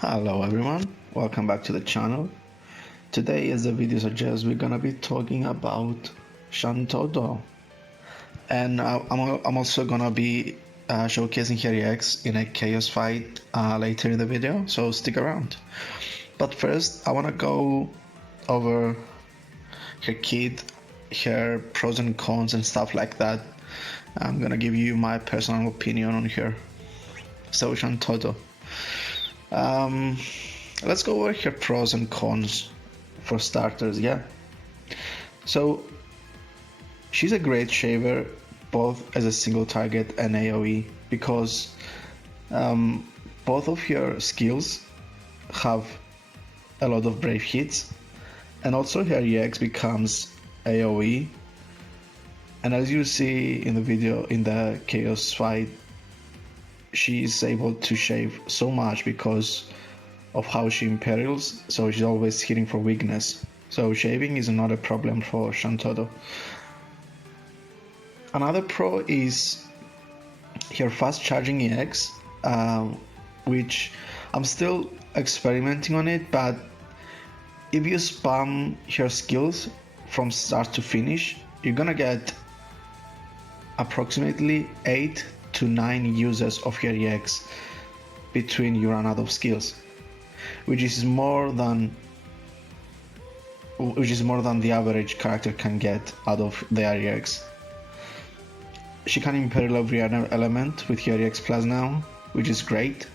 Hello everyone, welcome back to the channel. Today, as the video suggests, we're gonna be talking about Shantotto, and I'm also gonna be showcasing her EX in a chaos fight later in the video, so stick around. But first, I wanna go over her kit, her pros and cons and stuff like that. I'm gonna give you my personal opinion on her. So Shantotto. Um, let's go over her pros and cons for starters, yeah. So she's a great shaver both as a single target and AoE because both of her skills have a lot of brave hits, and also her EX becomes AoE. And as you see in the video in the chaos fight, she is able to shave so much because of how she imperils, so she's always hitting for weakness. So shaving is not a problem for Shantotto. Another pro is her fast charging EX, which I'm still experimenting on it, but if you spam her skills from start to finish, you're gonna get approximately 8 to 9 uses of her EX between you run out of skills, which is more than the average character can get out of their EX. She can imperil every element with her EX plus now, which is great.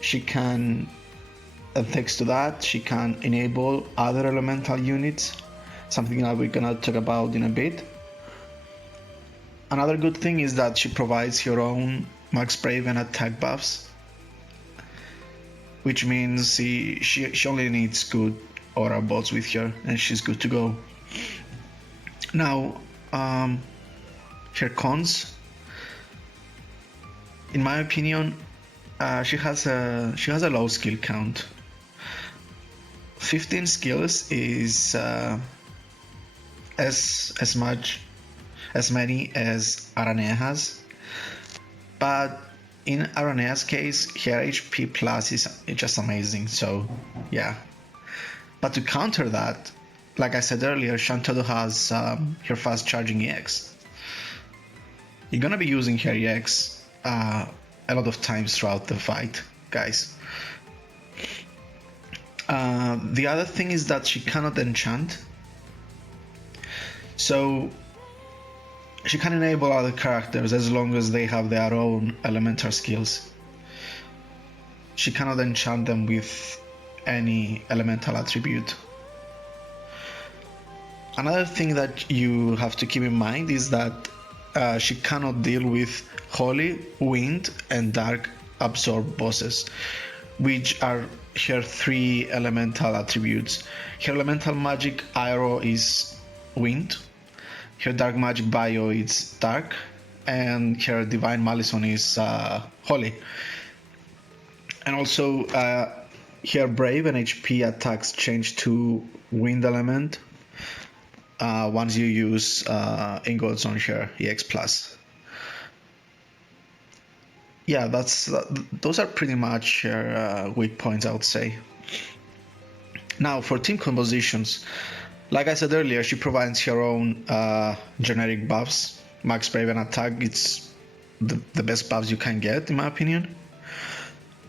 She can, and thanks to that, she can enable other elemental units, something that we're gonna talk about in a bit. Another good thing is that she provides her own max brave and attack buffs, which means she only needs good aura bots with her and she's good to go. Now, her cons, in my opinion, she has a low skill count. 15 skills is as many as Aranea has, but in Aranea's case, her HP plus is just amazing. So yeah, but to counter that, like I said earlier, Shantotto has her fast charging EX. You're gonna be using her EX a lot of times throughout the fight, guys. The other thing is that she cannot enchant, so she can enable other characters as long as they have their own elemental skills. She cannot enchant them with any elemental attribute. Another thing that you have to keep in mind is that she cannot deal with Holy, Wind, and Dark Absorb bosses, which are her 3 elemental attributes. Her elemental magic Aero is Wind, her dark magic bio is Dark, and her divine malison is Holy. And also her brave and HP attacks change to Wind element once you use ingots on her EX plus. Yeah, those are pretty much her weak points, I would say. Now for team compositions, like I said earlier, she provides her own generic buffs. Max brave and attack, it's the best buffs you can get, in my opinion.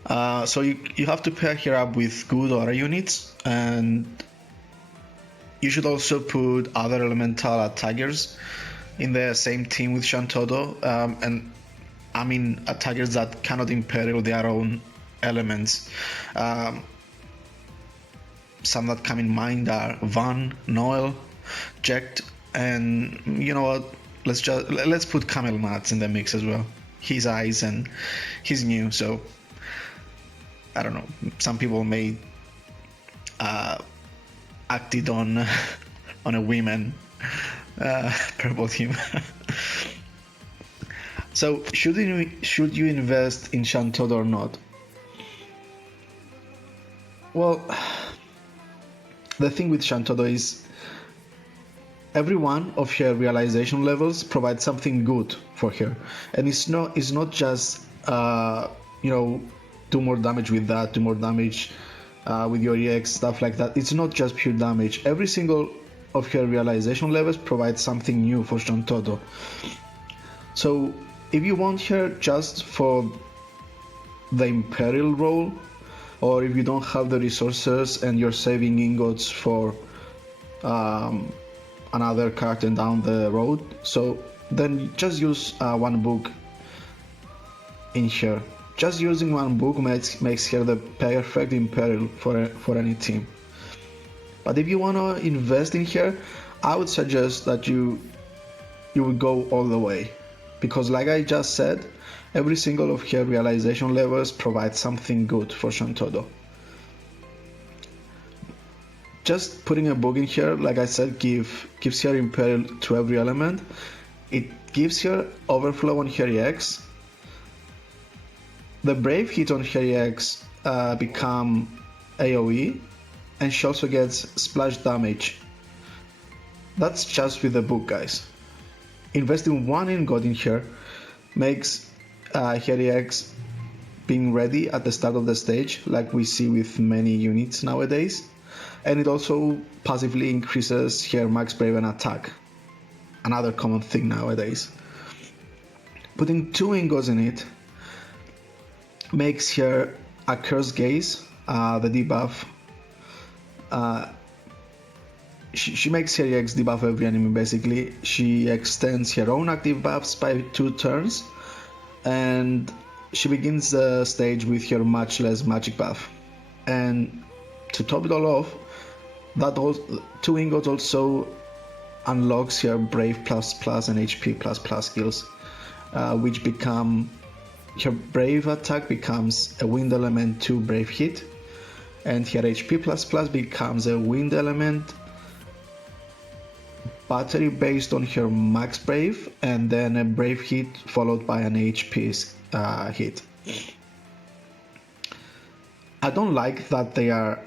So you have to pair her up with good aura units, and you should also put other elemental attackers in the same team with Shantotto, and I mean attackers that cannot imperil their own elements. Some that come in mind are Van, Noel, Jekt, and you know what? Let's put Camel Mats in the mix as well. His eyes, and he's new, so I don't know. Some people may acted on a women purple team. So should you invest in Shantotto or not? Well, the thing with Shantotto is every one of her realization levels provides something good for her, and it's not just do more damage with that, do more damage with your EX, stuff like that. It's not just pure damage. Every single of her realization levels provides something new for Shantotto. So if you want her just for the Imperial role, or if you don't have the resources and you're saving ingots for another character down the road, so then just use one book in here. Just using one book makes her the perfect Imperial for any team. But if you want to invest in her, I would suggest that you would go all the way, because like I just said, every single of her realization levels provides something good for Shantotto. Just putting a book in here, like I said, gives her Imperial to every element. It gives her overflow on her EX. The Brave hit on her EX become AoE, and she also gets splash damage. That's just with the book, guys. Investing one ingot in her makes her EX being ready at the start of the stage, like we see with many units nowadays. And it also passively increases her max brave and attack, another common thing nowadays. Putting 2 ingots in it makes her a curse gaze, the debuff. She makes her EX debuff every enemy basically. She extends her own active buffs by 2 turns, and she begins the stage with her much less magic buff. And to top it all off, that 2 ingots also unlocks her Brave++ and HP++ skills, which become, her Brave attack becomes a Wind Element 2 Brave hit, and her HP++ becomes a Wind Element battery based on her max Brave, and then a Brave hit followed by an HP hit. I don't like that they are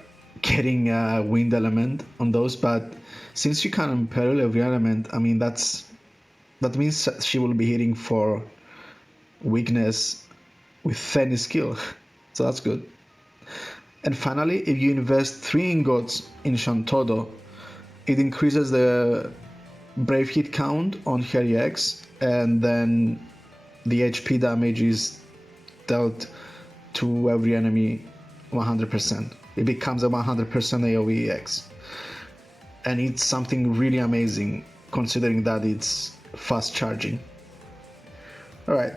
getting a wind element on those, but since you can Imperial every element, I mean that means she will be hitting for weakness with any skill, so that's good. And finally, if you invest 3 ingots in Shantotto, it increases the Brave hit count on her EX, and then the HP damage is dealt to every enemy 100%. It becomes a 100% AoE EX. And it's something really amazing considering that it's fast charging. Alright.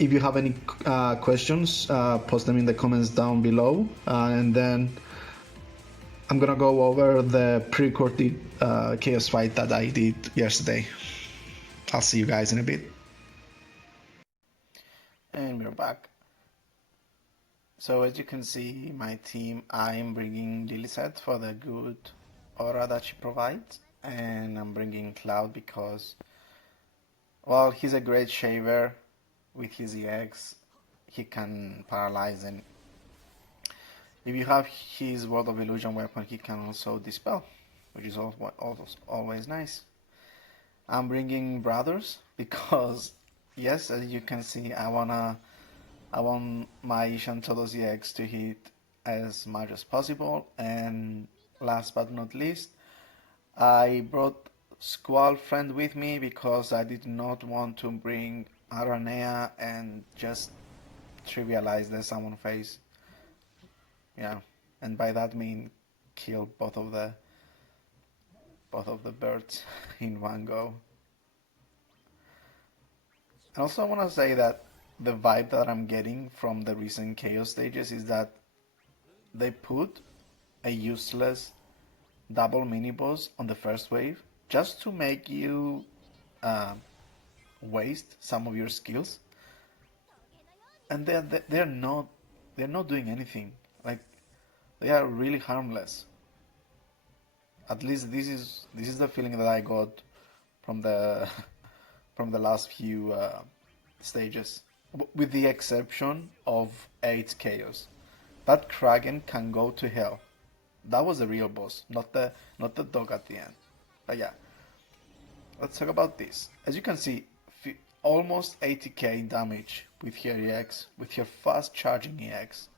If you have any questions, post them in the comments down below, and then I'm gonna go over the pre-recorded chaos fight that I did yesterday. I'll see you guys in a bit. And we're back. So as you can see, my team, I'm bringing Dissidia for the good aura that she provides, and I'm bringing Cloud because, well, he's a great shaver. With his EX, he can paralyze, and if you have his World of Illusion weapon, he can also dispel, which is always nice. I'm bringing Brothers because, yes, as you can see, I want my Shantotto's EX to hit as much as possible. And last but not least, I brought Squall Friend with me because I did not want to bring Aranea and just trivialize the summon phase. Yeah, and by that mean kill both of the birds in one go. And also I want to say that the vibe that I'm getting from the recent chaos stages is that they put a useless double mini boss on the first wave just to make you waste some of your skills, and they're not doing anything. Like, they are really harmless. At least this is the feeling that I got from the from the last few stages, with the exception of 8 chaos. That Kraken can go to hell. That was the real boss, not the dog at the end. But yeah, let's talk about this. As you can see, almost 80k damage with her EX, with her fast charging EX.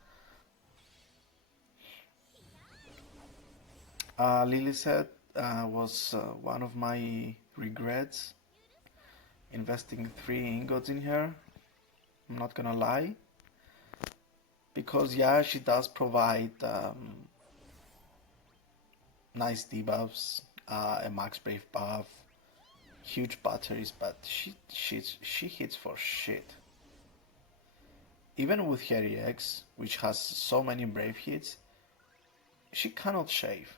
Lilith was one of my regrets investing 3 ingots in her. I'm not gonna lie, because yeah, she does provide nice debuffs, a max brave buff, huge batteries, but she hits for shit. Even with her EX, which has so many brave hits, she cannot shave.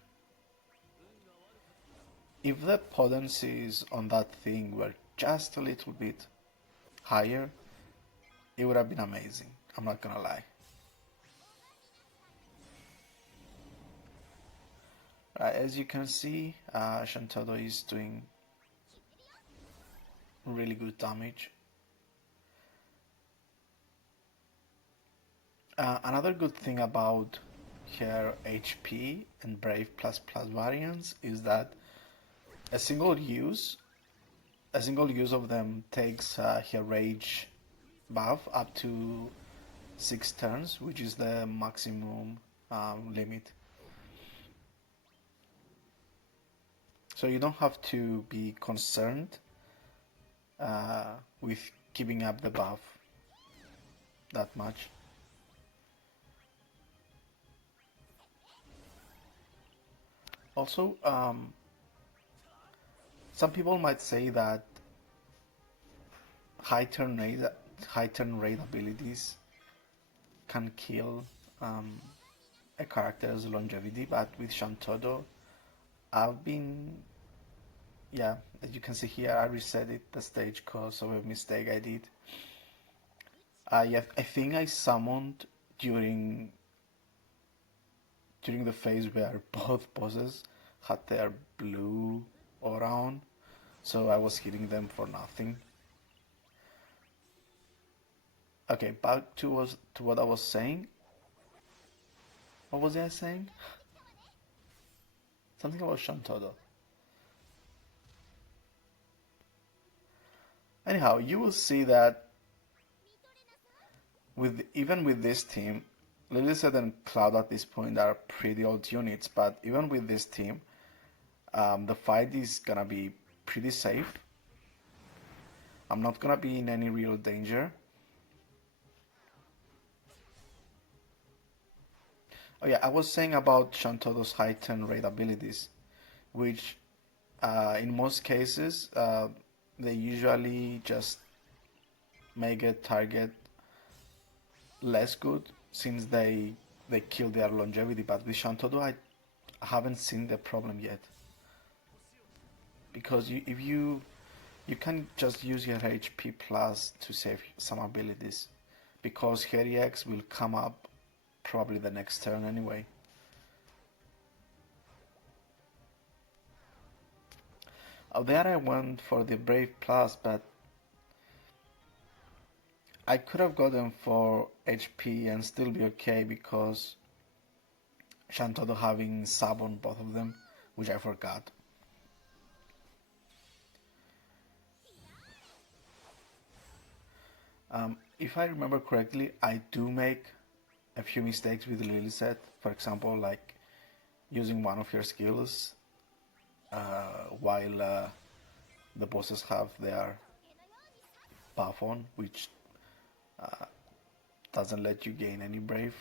If the potencies on that thing were just a little bit higher, it would have been amazing. I'm not gonna lie. Right, as you can see, Shantotto is doing really good damage. Another good thing about her HP and Brave plus variants is that a single use of them takes her rage buff up to 6 turns, which is the maximum limit. So you don't have to be concerned with keeping up the buff that much. Also, some people might say that high turn rate abilities can kill a character's longevity, but with Shantotto, yeah, as you can see here, I reset the stage because of a mistake I did. Yeah, I think I summoned during the phase where both bosses had their blue aura on, so I was hitting them for nothing. Okay, back to what I was saying. What was I saying? Something about Shantotto. Anyhow, you will see that even with this team, Lilith and Cloud at this point are pretty old units, but even with this team, the fight is gonna be pretty safe. I'm not gonna be in any real danger. Oh yeah, I was saying about Shantotto's high turn rate abilities, which in most cases they usually just make a target less good since they kill their longevity. But with Shantotto, I haven't seen the problem yet, because if you can just use your HP plus to save some abilities, because her EX will come up probably the next turn anyway. There I went for the Brave Plus, but I could have gotten for HP and still be okay, because Shantotto having sub on both of them, which I forgot. If I remember correctly, I do make a few mistakes with Lilith. For example, like using one of her skills while the bosses have their buff on, which doesn't let you gain any brave.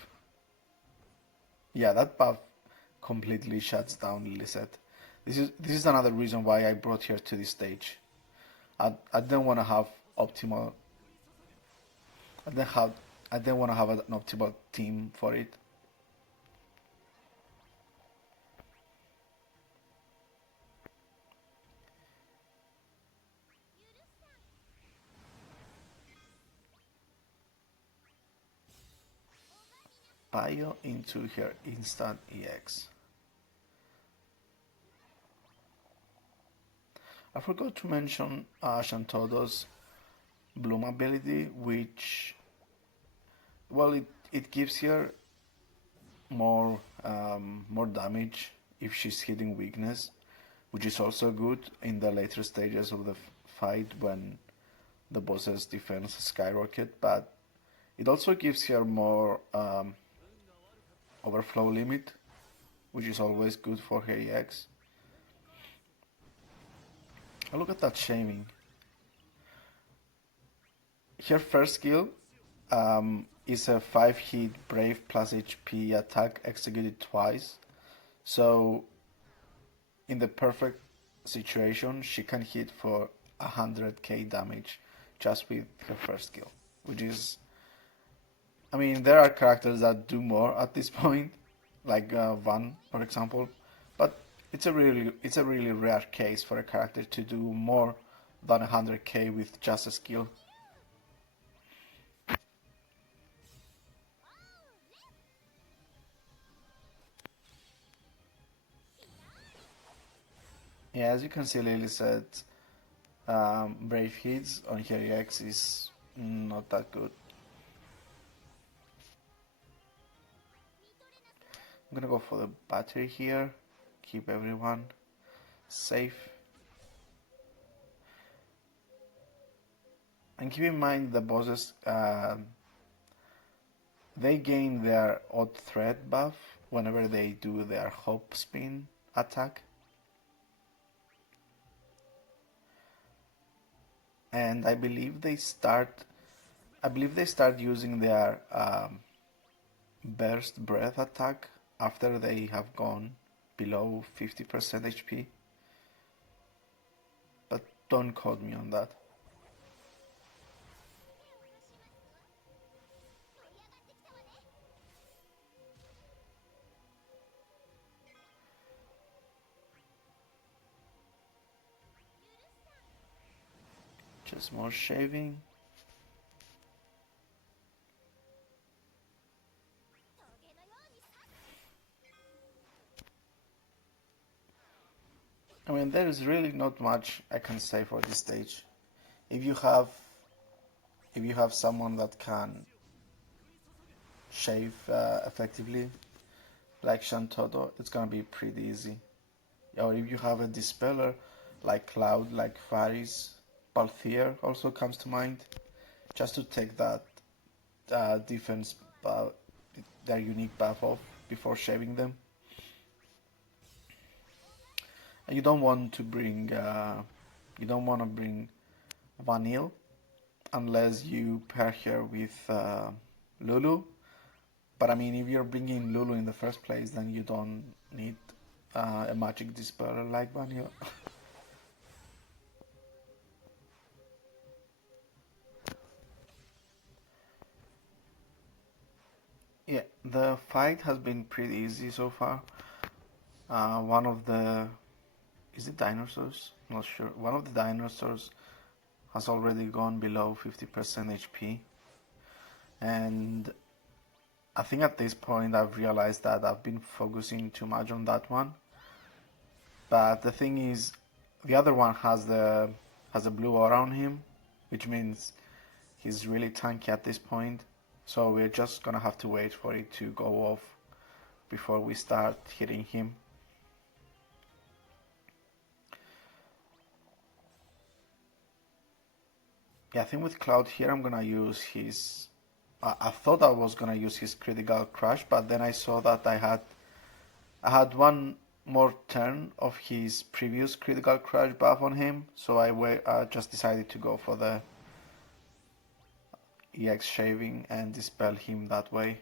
Yeah, that buff completely shuts down Lilith. This is another reason why I brought her to this stage. I didn't want to have optimal. I didn't want to have an optimal team for it. Bio into her instant EX. I forgot to mention Shantotto's Bloom ability, which, well, it gives her more damage if she's hitting weakness, which is also good in the later stages of the fight when the boss's defense skyrocket, but it also gives her more overflow limit, which is always good for her EX. Oh, look at that shaming. Her first skill is a 5-hit Brave plus HP attack executed twice. So in the perfect situation, she can hit for 100k damage just with her first skill, which is, I mean, there are characters that do more at this point, like Van, for example, but it's a really rare case for a character to do more than 100k with just a skill. Yeah, as you can see, Lily said Brave hits on her EX is not that good. I'm gonna go for the battery here, keep everyone safe. And keep in mind the bosses, they gain their odd threat buff whenever they do their hop spin attack. And I believe they start using their burst breath attack after they have gone below 50% HP. But don't quote me on that. Just more shaving. I mean, there is really not much I can say for this stage. If you have someone that can shave effectively, like Shantotto, it's gonna be pretty easy. Or if you have a dispeller like Cloud, like Faris, Balthier also comes to mind, just to take that defense, their unique buff off before shaving them. And you don't want to bring Vanille unless you pair her with Lulu. But I mean, if you're bringing Lulu in the first place, then you don't need a magic dispeller like Vanille. Yeah, the fight has been pretty easy so far. One of the, is it dinosaurs? Not sure. One of the dinosaurs has already gone below 50% HP. And I think at this point I've realized that I've been focusing too much on that one. But the thing is, the other one has a blue aura on him, which means he's really tanky at this point. So we're just gonna have to wait for it to go off before we start hitting him. Yeah, I think with Cloud here I'm gonna use his... I thought I was gonna use his critical crush, but then I saw that I had one more turn of his previous critical crush buff on him, so I just decided to go for the EX shaving and dispel him that way.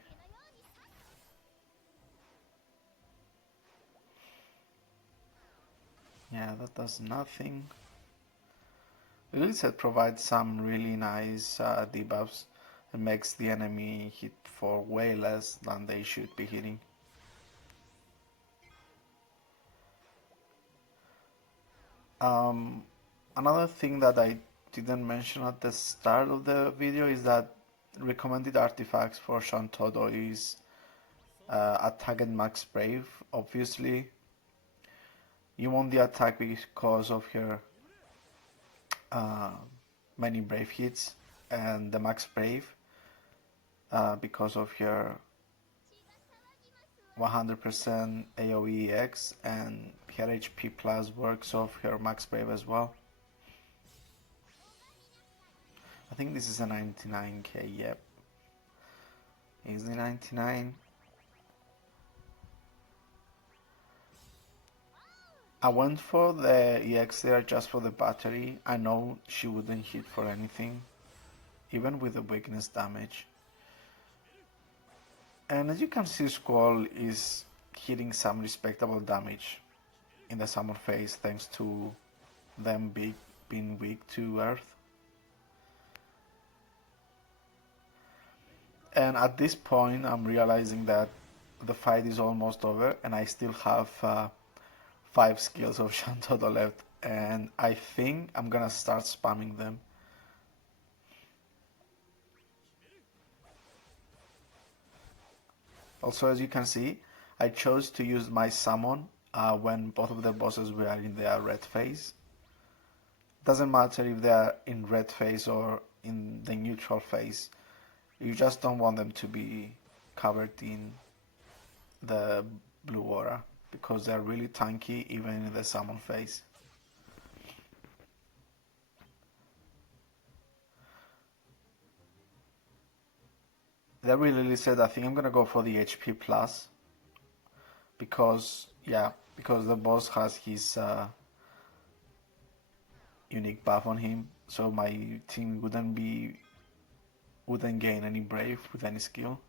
Yeah, that does nothing. Lily set provides some really nice debuffs and makes the enemy hit for way less than they should be hitting. Another thing that I didn't mention at the start of the video is that recommended artifacts for Shantotto is attack and max brave. Obviously, you want the attack because of her many brave hits, and the max brave because of her 100% AoE EX, and her HP plus works off her max brave as well. I think this is a 99k, yep. Is the 99. I went for the EX there just for the battery. I know she wouldn't hit for anything, even with the weakness damage. And as you can see, Squall is hitting some respectable damage in the summer phase thanks to them being weak to Earth. And at this point I'm realizing that the fight is almost over and I still have 5 skills of Shantotto left, and I think I'm gonna start spamming them. Also, as you can see, I chose to use my summon when both of the bosses were in their red phase. Doesn't matter if they are in red phase or in the neutral phase, you just don't want them to be covered in the blue aura because they're really tanky even in the summon phase. That really said I think I'm gonna go for the HP plus because the boss has his unique buff on him, so my team wouldn't gain any brave with any skill.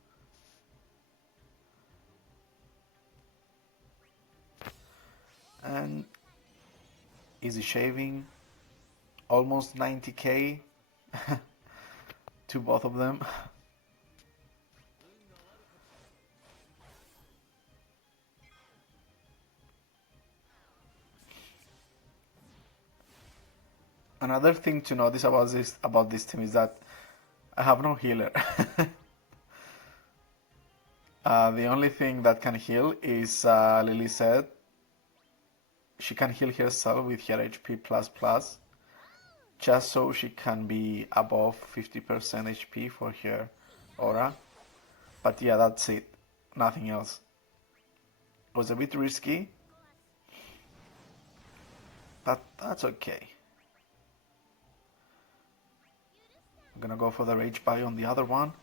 And easy shaving, almost 90k to both of them. Another thing to notice about this team is that I have no healer. The only thing that can heal is Lily said. She can heal herself with her HP++, just so she can be above 50% HP for her aura. But yeah, that's it. Nothing else. It was a bit risky, but that's okay. I'm gonna go for the rage buy on the other one,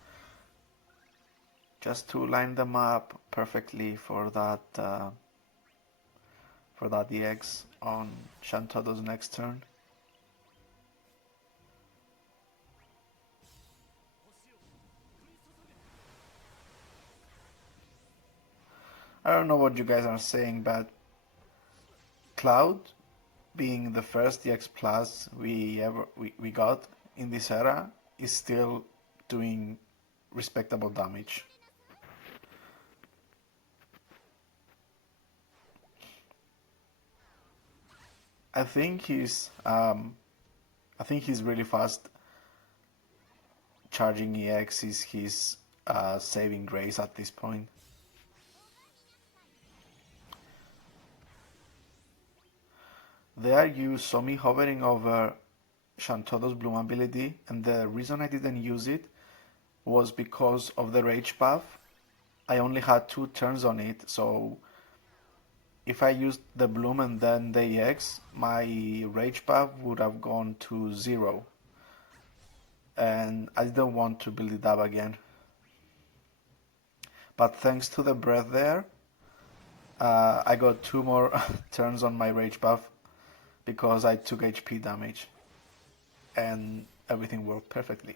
just to line them up perfectly for that EX on Shantotto's next turn. I don't know what you guys are saying, but Cloud, being the first EX plus we got in this era, is still doing respectable damage. I think he's really fast. Charging EX is his saving grace at this point. There you saw me hovering over Shantotto's Bloom ability, and the reason I didn't use it was because of the rage buff. I only had 2 turns on it, so if I used the Bloom and then the EX, my rage buff would have gone to 0. And I didn't want to build it up again. But thanks to the breath there, I got 2 more turns on my rage buff because I took HP damage. And everything worked perfectly.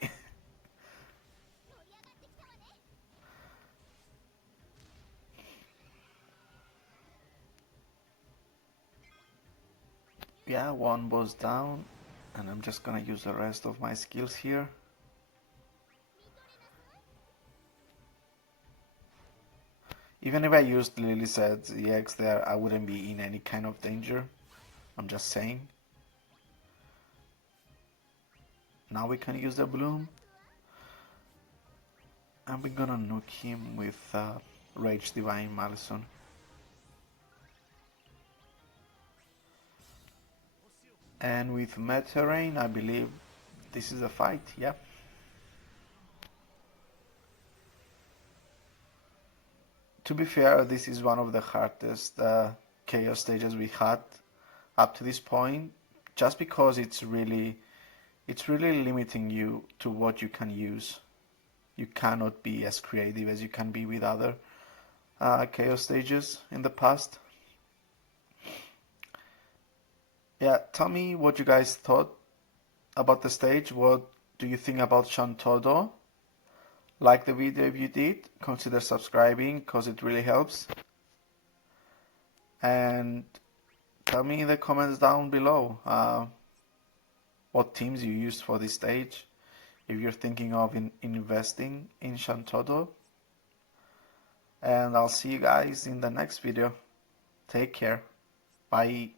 Yeah, one boss down, and I'm just gonna use the rest of my skills here. Even if I used Lily's EX there, I wouldn't be in any kind of danger. I'm just saying. Now we can use the Bloom. And we're gonna nuke him with Rage Divine Malison. And with Meteorrain, I believe this is a fight, yeah. To be fair, this is one of the hardest chaos stages we had up to this point, just because it's really it's really limiting you to what you can use. You cannot be as creative as you can be with other chaos stages in the past. Yeah, tell me what you guys thought about the stage. What do you think about Shantotto? Like the video if you did, consider subscribing because it really helps. And tell me in the comments down below what teams you used for this stage, if you're thinking of investing in Shantotto. And I'll see you guys in the next video. Take care. Bye.